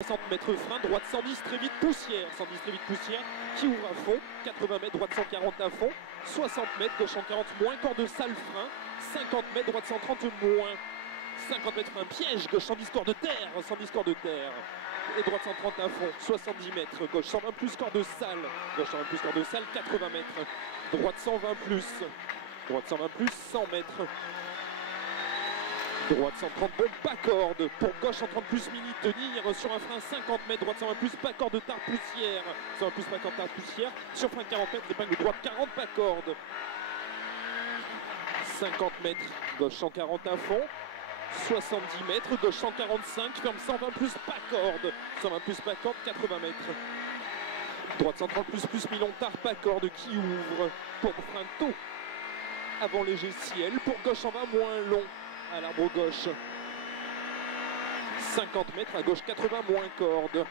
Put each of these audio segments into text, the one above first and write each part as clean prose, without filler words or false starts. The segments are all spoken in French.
60 mètres frein, droite 110 très vite poussière, 110 très vite poussière qui ouvre à fond, 80 mètres droite 140 à fond, 60 mètres gauche 140 moins, corps de salle frein, 50 mètres droite 130 moins, 50 mètres frein piège, gauche 110 corps de terre, 110 corps de terre et droite 130 à fond, 70 mètres, gauche 120 plus corps de salle, gauche 120 plus corps de salle, 80 mètres, droite 120 plus, droite 120 plus, 100 mètres. Droite 130 bombe, pas corde. Pour gauche 130 plus mini, tenir sur un frein 50 mètres. Droite 120 plus, pas corde, tard poussière. 120 plus, pas corde, tard poussière. Sur frein 40 mètres, épingle droite 40, pas corde. 50 mètres, gauche 140 à fond. 70 mètres, gauche 145, ferme 120 plus, pas corde. 120 plus, pas corde, 80 mètres. Droite 130 plus mi-long, tard, pas corde qui ouvre. Pour frein tôt. Avant léger ciel. Pour gauche 120 moins long. À l'arbre gauche, 50 mètres, à gauche 80 moins corde,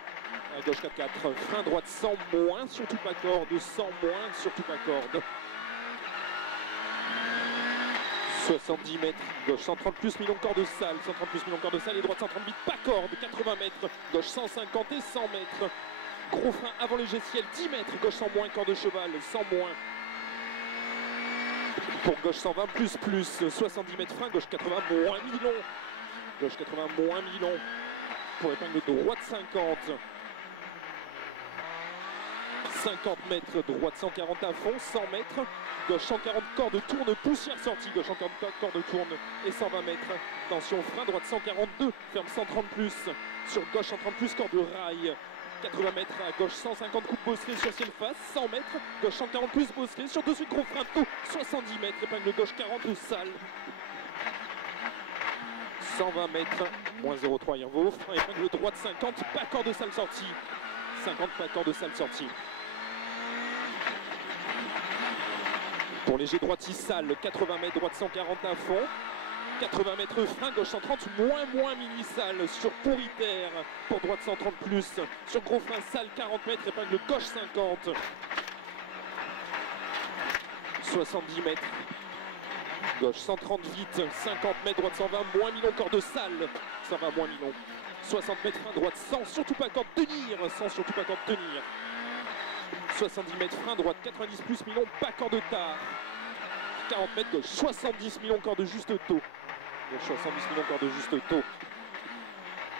à gauche 4-4, frein droite 100 moins, surtout pas corde, 100 moins, surtout pas corde. 70 mètres, gauche 130 plus mi-long corps de salle, 130 plus mi-long corps de salle et droite 130 pas corde, 80 mètres, gauche 150 et 100 mètres. Gros frein avant léger ciel, 10 mètres, gauche 100 moins, corps de cheval, 100 moins. Pour gauche 120 plus, 70 mètres frein, gauche 80 moins mi-long. Gauche 80 moins mi-long. Pour épingle droite 50. 50 mètres, droite 140 à fond, 100 mètres. Gauche 140 corps de tourne, poussière sortie. Gauche 140 corps de tourne et 120 mètres. Tension frein, droite 142, ferme 130 plus. Sur gauche 130 plus, corps de rail. 80 mètres à gauche, 150 coups bosselés sur ciel face, 100 mètres, gauche 140 plus bosselés, sur dessus gros frein tôt, 70 mètres, épingle gauche 40 ou salle. 120 mètres, moins 0,3 Irvo, frein épingle droite 50, pas corps de salle sortie. 50 pas corps de salle sortie. Pour léger droite 6 salle, 80 mètres, droite 140 à fond. 80 mètres frein, gauche 130, moins mini salle sur pourritaire pour droite 130 plus, sur gros frein salle 40 mètres, épingle gauche 50. 70 mètres, gauche 130 vite, 50 mètres, droite 120, moins mi-long, corps de salle, 120 moins mi-long. 60 mètres frein, droite 100, surtout pas corde tenir, 100, surtout pas corde tenir. 70 mètres frein, droite 90 plus mi-long, pas corde tard. 40 mètres, gauche 70 mi-long, corps de juste tôt. Gauche 110 mi-long, corps de juste tôt.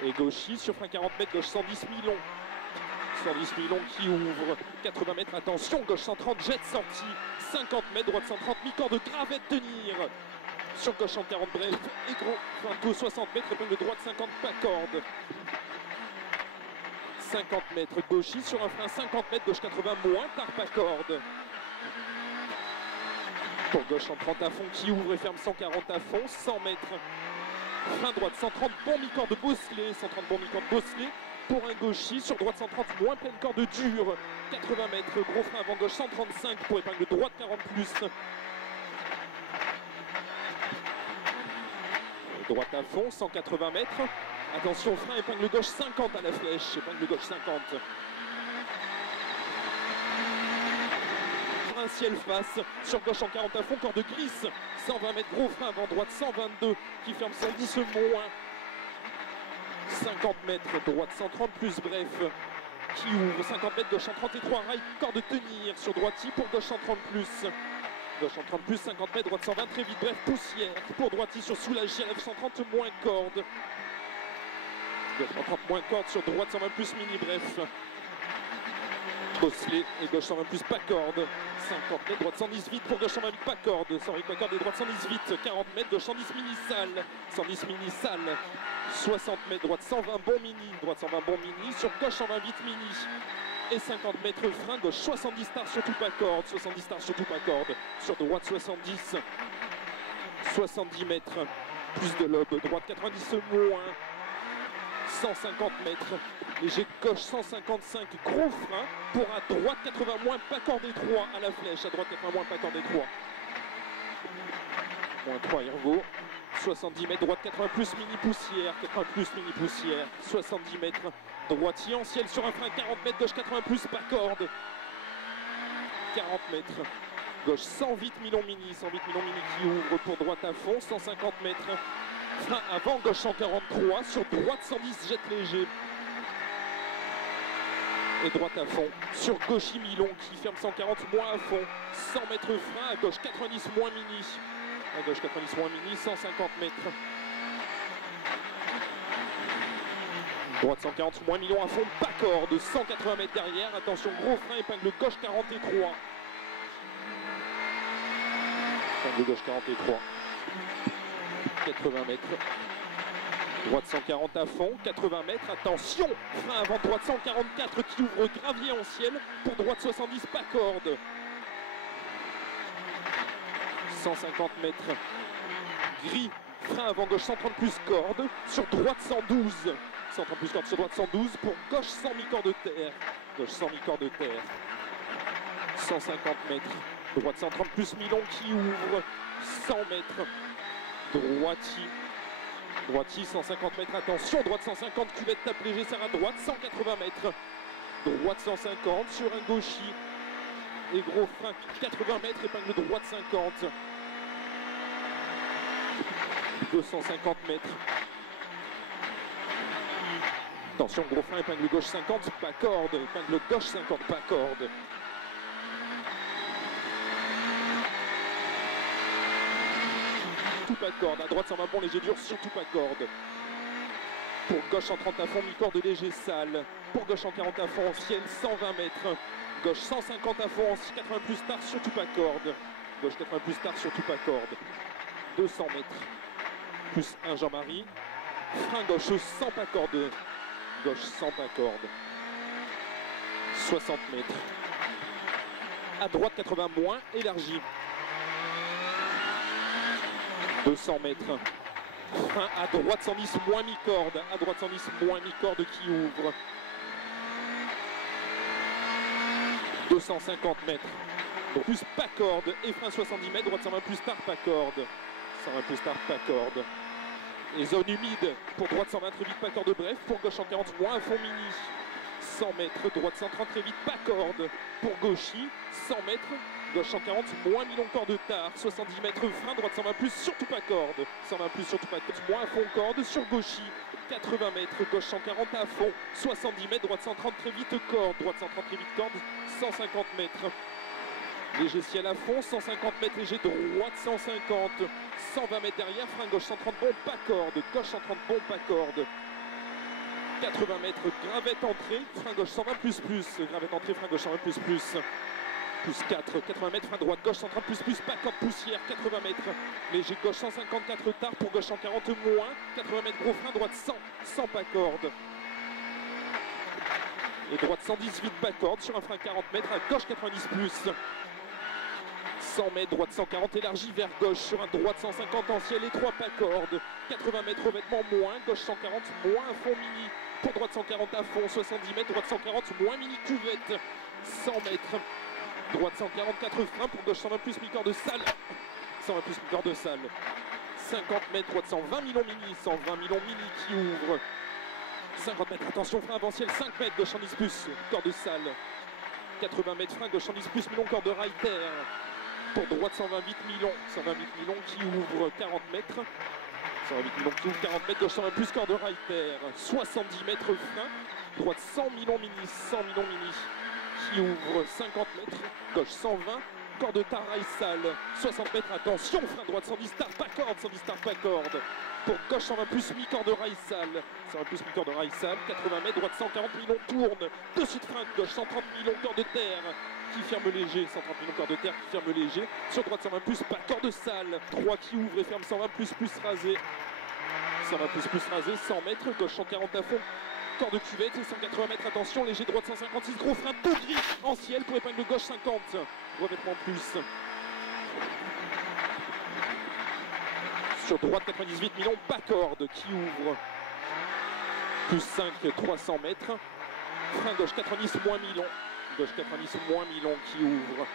Et gauchis sur frein 40 mètres, gauche 110 mi-long. 110 mi-long qui ouvre. 80 mètres, attention, gauche 130, jette sortie. 50 mètres, droite 130, mi-corps de gravette tenir. Sur gauche 140, bref, et gros, frein tôt 60 mètres, épingle droite 50, pas corde. 50 mètres, gauchis sur un frein 50 mètres, gauche 80, moins, tard, pas corde. Pour gauche 130 à fond qui ouvre et ferme 140 à fond, 100 mètres. Frein droite 130, bon mi-corps de bosselé, 130 bon mi-corps de bosselé. Pour un gauchis, sur droite 130, moins pleine corde dure, 80 mètres. Gros frein avant gauche 135 pour épingle droite 40 plus. Droite à fond, 180 mètres. Attention, frein épingle gauche 50 à la flèche, épingle gauche 50. Un ciel face, sur gauche en 40 à fond, corps de glisse, 120 mètres, gros frein avant droite 122, qui ferme 110 moins, 50 mètres, droite 130 plus bref, qui ouvre, 50 mètres, gauche 130 et 3 rails, corps de tenir, sur droite pour gauche 130 plus, gauche 130 plus, 50 mètres, droite 120 très vite, bref, poussière, pour droite sur soulagé, lève 130 moins corde, gauche 130 moins corde, sur droite 120 plus mini, bref, bosselé et gauche 120 plus pas corde. 50 mètres, droite 110 vite pour gauche 120 vite pas corde. 120 pas corde et droite 110 vite. 40 mètres, gauche 110 mini salle. 110 mini salle. 60 mètres, droite 120 bon mini. Droite 120 bon mini. Sur gauche 120 vite mini. Et 50 mètres frein, gauche 70 stars surtout pas corde. 70 stars surtout pas corde. Sur droite 70. 70 mètres. Plus de lobe. Droite 90 moins. 150 mètres, léger gauche 155, gros frein, pour à droite 80 moins, pas corde et 3 à la flèche, à droite 80 moins, pas corde et 3. Moins 3 Irvo, 70 mètres, droite 80 plus mini poussière, 80 plus mini poussière, 70 mètres, droitier en ciel sur un frein, 40 mètres, gauche 80 plus, pas corde. 40 mètres, gauche 100 vite mi-long mini, 100 vite mi-long mini qui ouvre pour droite à fond, 150 mètres. Frein avant, gauche 143, sur droite 110, jette léger. Et droite à fond. Sur gauche, mi-long qui ferme 140 moins à fond. 100 mètres frein, à gauche 90 moins mini. À gauche 90 moins mini, 150 mètres. Droite 140 moins million à fond, pas corde, 180 mètres derrière. Attention, gros frein, épingle gauche 43. Épingle gauche 43. 80 mètres. Droite 140 à fond, 80 mètres, attention, frein avant droite 144 qui ouvre gravier en ciel, pour droite 70, pas corde. 150 mètres, gris, frein avant gauche 130 plus corde, sur droite 112, 130 plus corde sur droite 112, pour gauche 100 mi-corps de terre, gauche 100 mi-corps de terre. 150 mètres, droite 130 plus mi-long qui ouvre, 100 mètres, droiti 150 mètres, attention, droite 150, cuvette tape léger, serre à droite, 180 mètres, droite 150 sur un gauchis, et gros frein 80 mètres, épingle droite 50, 250 mètres, attention, gros frein, épingle gauche 50, pas corde, épingle gauche 50, pas corde. Tout pas de corde, à droite 120 bon léger dur, surtout pas de corde. Pour gauche en 30 à fond, mi-corde léger sale. Pour gauche en 40 à fond, ciel 120 mètres. Gauche 150 à fond, 80 plus tard, surtout pas corde. Gauche 80 plus tard, surtout pas corde. 200 mètres. Plus 1 Jean-Marie. Frein gauche 100 pas corde. Gauche 100 pas corde. 60 mètres. À droite 80 moins, élargi. 200 mètres. Frein à droite 110 moins mi-corde. À droite 110 moins mi-corde qui ouvre. 250 mètres. Donc plus pas corde. Et frein 70 mètres. Droite 120 plus tard pas corde. 120 plus tard pas corde. Et zone humide. Pour droite 120 très vite pas corde bref. Pour gauche en 40 moins à fond mini. 100 mètres. Droite 130 très vite pas corde. Pour gauchis 100 mètres. Gauche 140, moins mi-long corde tard, 70 mètres frein, droite 120 plus, surtout pas corde, 120 plus, surtout pas corde, moins à fond corde, sur gauchis, 80 mètres, gauche 140 à fond, 70 mètres, droite 130 très vite corde, droite 130 très vite corde, 150 mètres, léger ciel à fond, 150 mètres, léger droite 150, 120 mètres derrière, frein gauche 130 bon, pas corde, gauche 130 bon, pas corde, 80 mètres, gravette entrée, frein gauche 120 plus, gravette entrée, frein gauche 120 plus, plus 4, 80 mètres, frein droite, gauche 130 plus, pas corde poussière, 80 mètres, léger gauche 154 tard, pour gauche 140 moins, 80 mètres, gros frein, droite 100 pas corde. Et droite 118 pas corde, sur un frein 40 mètres, à gauche 90 plus. 100 mètres, droite 140 élargie vers gauche, sur un droite 150 en ciel et 3 pas corde. 80 mètres, revêtement moins, gauche 140 moins à fond mini. Pour droite 140 à fond, 70 mètres, droite 140 moins mini cuvette. 100 mètres. Droite 144 frein, pour gauche 120 plus mi-corps de salle. 120 plus mi-corps de salle. 50 mètres, droite 120 mi-long mini. 120 mi-long mini qui ouvre. 50 mètres, attention, frein avant ciel. 5 mètres, gauche 110 plus, corps de salle. 80 mètres, frein, gauche 110 plus, mi-long, corps de Reiter. Pour droite 128 mi-long. 128 mi-long qui ouvre 40 mètres. 128 mi-long qui ouvre 40 mètres, gauche 120 plus, corps de Reiter. 70 mètres, frein. Droite 100 mi-long mini. 100 mi-long mini. Qui ouvre 50 mètres, gauche 120, corps de Taraï Salle, 60 mètres, attention, frein droite 110 tard, pas corde, 110 tard, pas corde, pour gauche 120 plus, mi-corps de Raïsal, 120 plus, mi-corps de Raïsal, 80 mètres, droite 140 mi-long, tourne, de suite frein, gauche 130 mi-long, corps de terre, qui ferme léger, 130 mi-long, corps de terre, qui ferme léger, sur droite 120 plus, pas corde de salle, 3 qui ouvre et ferme 120 plus, rasé, 120 plus, rasé, 100 mètres, gauche 140 à fond, corps de cuvette, 180 mètres, attention, léger droite 156, gros frein, tout gris en ciel pour épingle gauche 50, revêtement plus. Sur droite 98 mi-long, pas corde qui ouvre, plus 5, 300 mètres, frein gauche 90 moins mi-long, gauche 90 moins mi-long qui ouvre.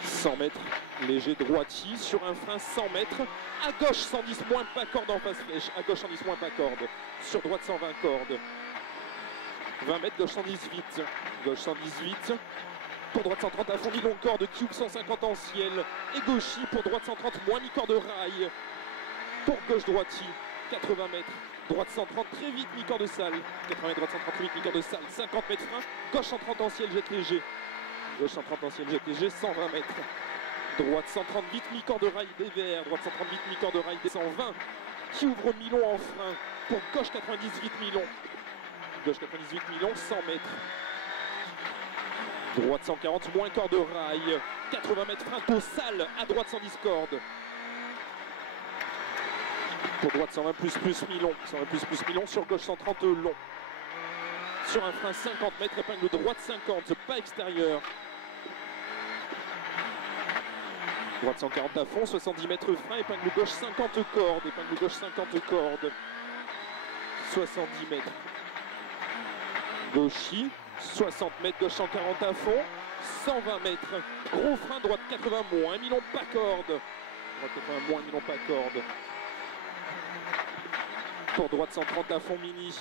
« 100 mètres, léger droitier sur un frein 100 mètres, à gauche 110 moins pas corde en face flèche, à gauche 110 moins pas corde, sur droite 120 cordes, 20 mètres, gauche 118, gauche 118, pour droite 130 à fond mi-long corde, cube 150 en ciel, et gauchis pour droite 130 moins mi-corde rail, pour gauche droitier, 80 mètres, droite 130, très vite, mi-corde de salle. 80 mètres, droite 130, très vite, mi-corde de salle. 50 mètres frein, gauche 130 en ciel, jet léger. Gauche 130 en ciel, jet léger, 120 mètres. Droite 130 vite, mi-corde de rail des verts. Droite 130 vite, mi-corde de rail des 120. Qui ouvre Milon en frein pour gauche 90 vite, Milon. Gauche 98 Milon, 100 mètres. Droite 140, moins corde de rail. 80 mètres frein, taux salle, à droite 110 cordes. Pour droite 120 plus Milon. 120 plus Milon, sur gauche 130 long. Sur un frein 50 mètres, épingle droite 50, pas extérieur. Droite 140 à fond, 70 mètres frein, épingle gauche 50 cordes, épingle gauche 50 cordes. 70 mètres. Gauchy, 60 mètres, gauche 140 à fond, 120 mètres. Gros frein, droite 80 moins, Milon pas corde. Droite 80 moins, Milon pas corde. Pour droite 130 à fond, Mini.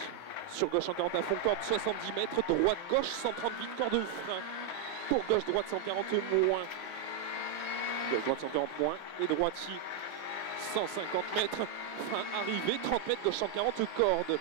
Sur gauche 140 à fond, corde 70 mètres. Droite gauche 130 vite, corde de frein. Pour gauche droite 140 moins. Gauche droite 140 moins. Et droite 150 mètres. Frein arrivé, 30 mètres, gauche 140 corde.